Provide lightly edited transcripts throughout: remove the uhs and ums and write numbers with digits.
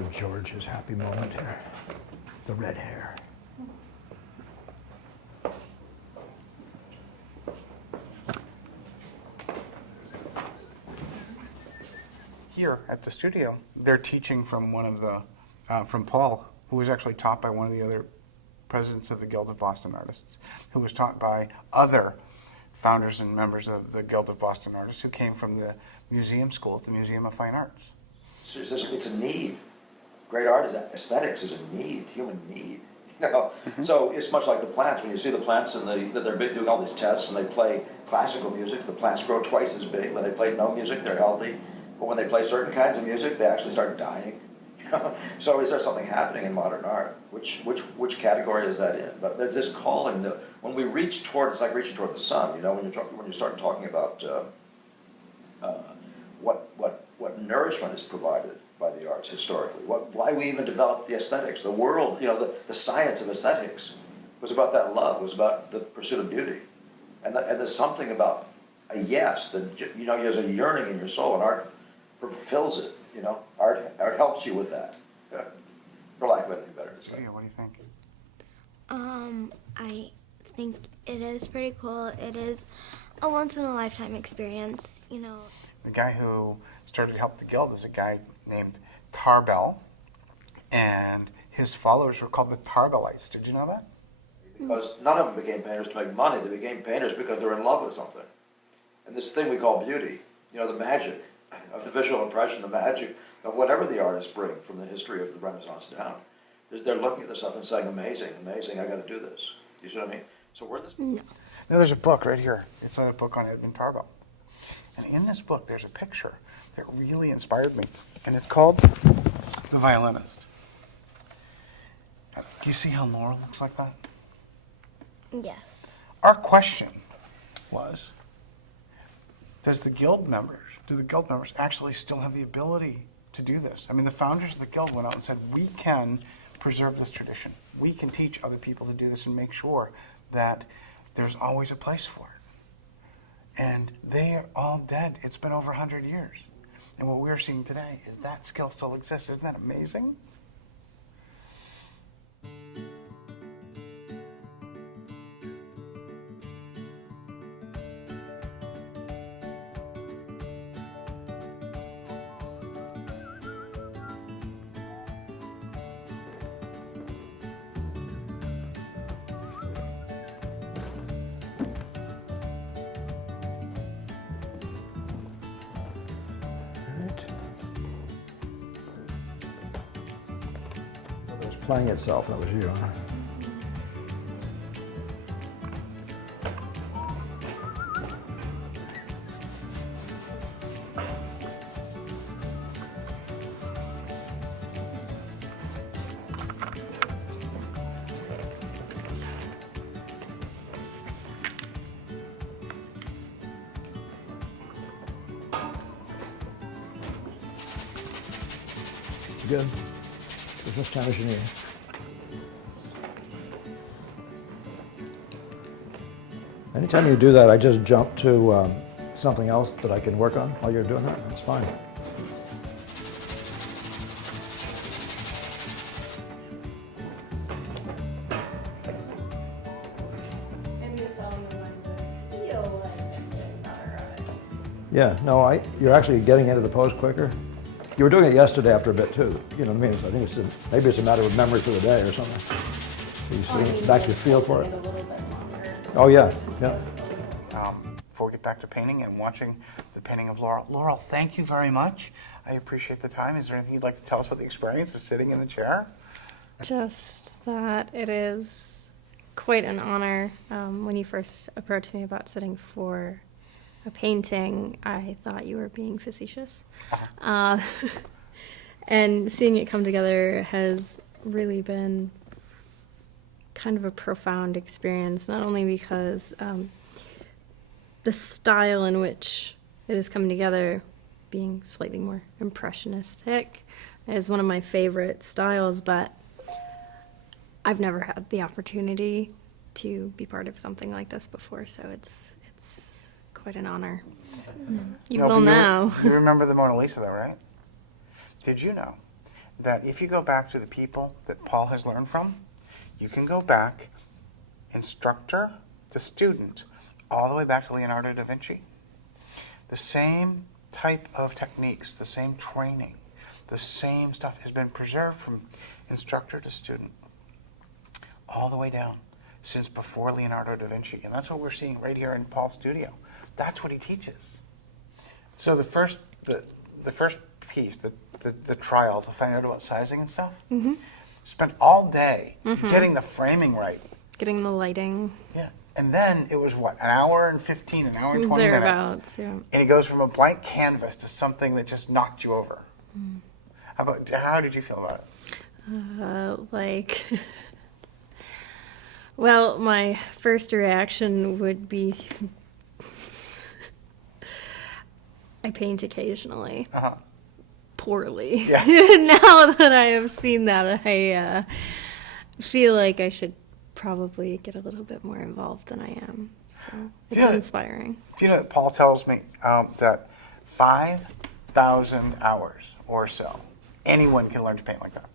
give George his happy moment here. The red hair. Here at the studio, they're teaching from one of the, from Paul, who was actually taught by one of the other presidents of the Guild of Boston Artists, who was taught by other founders and members of the Guild of Boston Artists who came from the museum school at the Museum of Fine Arts. So it's a need. Great art is aesthetics is a need, human need. You know, so it's much like the plants. When you see the plants and that they're doing all these tests and they play classical music, the plants grow twice as big. When they play no music, they're healthy. But when they play certain kinds of music, they actually start dying. You know? So is there something happening in modern art? Which category is that in? But there's this calling that when we reach toward, it's like reaching toward the sun. You know, when you start talking about what nourishment is provided by the arts historically, why we even developed the aesthetics, the world. You know, the science of aesthetics was about that love, was about the pursuit of beauty, and there's something about a yes that you know there's a yearning in your soul, and art fulfills it. You know, art helps you with that, for lack of anything better to say. Yeah, what do you think? I think it is pretty cool. It is a once-in-a-lifetime experience, you know. The guy who started to help the Guild is a guy named Tarbell, and his followers were called the Tarbellites. Did you know that? Because none of them became painters to make money. They became painters because they were in love with something. And this thing we call beauty, you know, the magic of the visual impression, the magic of whatever the artists bring from the history of the Renaissance down. They're looking at this stuff and saying, amazing, amazing, I got to do this. You see what I mean? So where this... No. Now, there's a book right here. It's a book on Edmund Tarbell. And in this book, there's a picture that really inspired me. And it's called The Violinist. Do you see how Laurel looks like that? Yes. Our question was, do the Guild members actually still have the ability to do this? I mean, the founders of the Guild went out and said, we can preserve this tradition. We can teach other people to do this and make sure that there's always a place for it. And they are all dead. It's been over 100 years. And what we're seeing today is that skill still exists. Isn't that amazing? It was playing itself, that was you, huh? Good. As much time as you need. Anytime you do that, I just jump to something else that I can work on while you're doing that. That's fine. And you're telling them when to feel like it's not right. Yeah, no, you're actually getting into the pose quicker. You were doing it yesterday after a bit too. You know what I mean? So I think maybe it's a matter of memory for the day or something. You see, back to feel for it. A little bit longer. Oh yeah, yeah. Before we get back to painting and watching the painting of Laurel. Laurel, thank you very much. I appreciate the time. Is there anything you'd like to tell us about the experience of sitting in the chair? Just that it is quite an honor. When you first approached me about sitting for a painting, I thought you were being facetious. And seeing it come together has really been kind of a profound experience, not only because the style in which it is coming together, being slightly more impressionistic, is one of my favorite styles, but I've never had the opportunity to be part of something like this before, so it's quite an honor. You will now. You remember the Mona Lisa, though, right? Did you know that if you go back through the people that Paul has learned from, you can go back, instructor to student, all the way back to Leonardo da Vinci. The same type of techniques, the same training, the same stuff has been preserved from instructor to student, all the way down since before Leonardo da Vinci. And that's what we're seeing right here in Paul's studio. That's what he teaches. So the first piece, the trial to find out about sizing and stuff, spent all day getting the framing right. Getting the lighting. Yeah. And then it was what, an hour and 15, an hour and 20 minutes. Thereabouts, yeah. And it goes from a blank canvas to something that just knocked you over. How did you feel about it? Well, my first reaction would be, I paint occasionally. Poorly. Yeah. Now that I have seen that, I feel like I should probably get a little bit more involved than I am. So it's inspiring. Do you know that Paul tells me that 5,000 hours or so, anyone can learn to paint like that?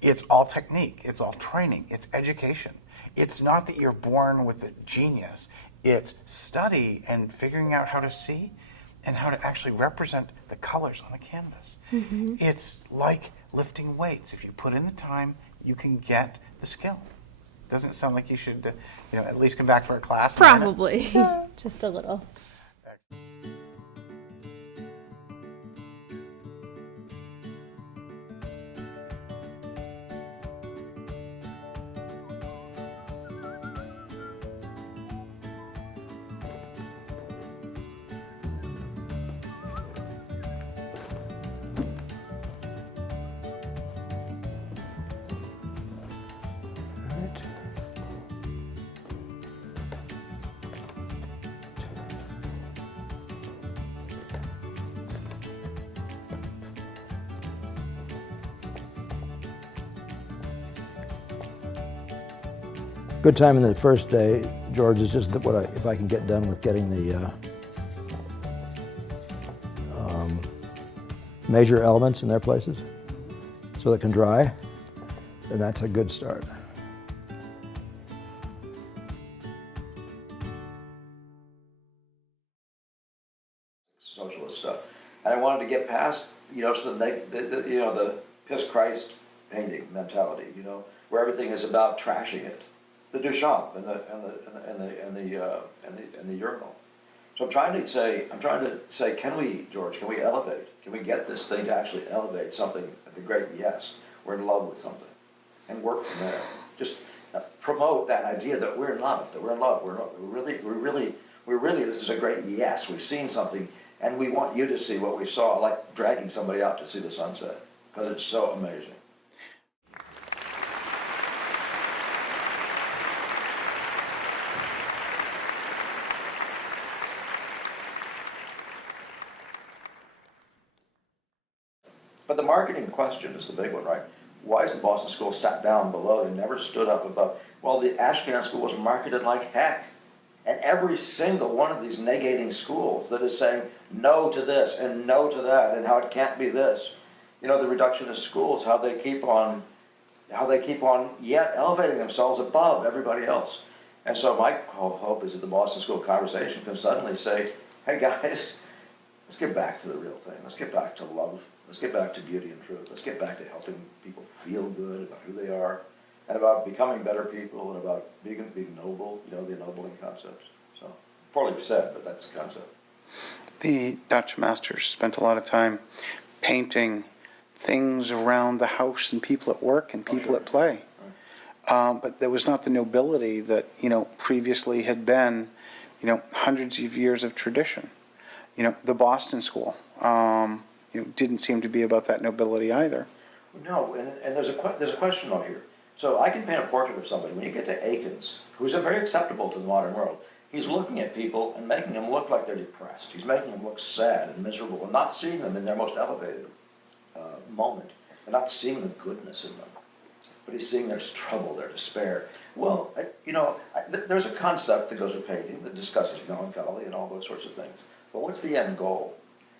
It's all technique. It's all training. It's education. It's not that you're born with a genius. It's study and figuring out how to see and how to actually represent the colors on the canvas. It's like lifting weights. If you put in the time, you can get the skill. Doesn't it sound like you should, at least come back for a class? Probably. Just a little. Good time in the first day, George, is just that if I can get done with getting the major elements in their places so they can dry, then that's a good start. Socialist stuff. And I wanted to get past, so the piss Christ painting mentality, where everything is about trashing it. The Duchamp and the urinal. So I'm trying to say, can we, George, can we elevate? Can we get this thing to actually elevate something at the great yes? We're in love with something, and work from there. Just promote that idea that we're in love, we're really. This is a great yes. We've seen something, and we want you to see what we saw, like dragging somebody out to see the sunset, because it's so amazing. But the marketing question is the big one, right? Why is the Boston School sat down below? They never stood up above. Well, the Ashcan School was marketed like heck. And every single one of these negating schools that is saying no to this and no to that and how it can't be this. The reductionist schools, how they keep on yet elevating themselves above everybody else. And so my hope is that the Boston School conversation can suddenly say, hey guys, let's get back to the real thing. Let's get back to love. Let's get back to beauty and truth. Let's get back to helping people feel good about who they are and about becoming better people and about being noble, the ennobling concepts. So, poorly said, but that's the concept. The Dutch masters spent a lot of time painting things around the house and people at work and people at play. Right. But there was not the nobility that, previously had been, hundreds of years of tradition. The Boston School, didn't seem to be about that nobility either. No, and there's a question though here. So I can paint a portrait of somebody. When you get to Akins, who's very acceptable to the modern world, he's looking at people and making them look like they're depressed. He's making them look sad and miserable and not seeing them in their most elevated moment and not seeing the goodness in them. But he's seeing their trouble, their despair. Well, there's a concept that goes with painting that discusses melancholy and all those sorts of things. But what's the end goal?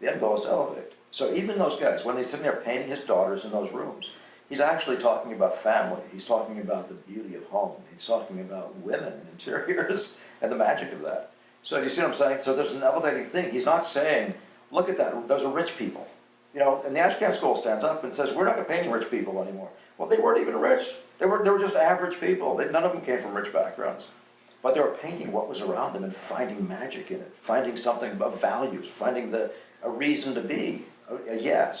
The end goal is to elevate. So even those guys, when they're sitting there painting his daughters in those rooms, he's actually talking about family. He's talking about the beauty of home. He's talking about women, interiors, and the magic of that. So you see what I'm saying? So there's an elevating thing. He's not saying, look at that, those are rich people. You know, and the Ashcan School stands up and says, we're not painting rich people anymore. Well, they weren't even rich. They were just average people. None of them came from rich backgrounds. But they were painting what was around them and finding magic in it, finding something of values, finding a reason to be, a yes.